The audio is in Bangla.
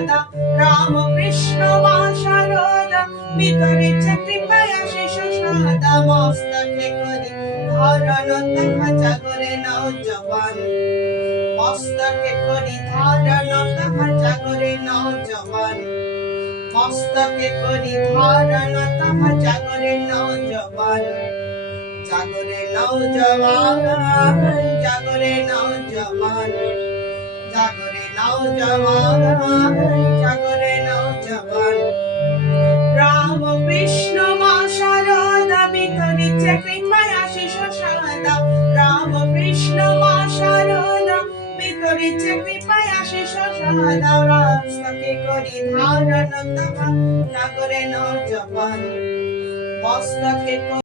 সদা রাম কৃষ্ণ মা শারদা বিতরেছে কৃপায় আশিস সদা মস্তকে করি ধারণ তাহা জাগরে নৌজবান মস্তকে করি ধারণ তাহা জাগরে নৌজবান মস্তকে করি ধারণ তাহা জাগরে নৌজবান জাগরে নৌজবান জাগরে নৌজবান জাগরে নৌজবান জাগরে নৌজবান রাম কৃষ্ণ মা শারদা বিতরিছে কৃপায় আশিস সদা রাম কৃষ্ণ মা শারদা বিতরিছে কৃপায় আশিস সদা মস্তকে করি ধারণ তাহা জাগরে নৌজবান মস্তকে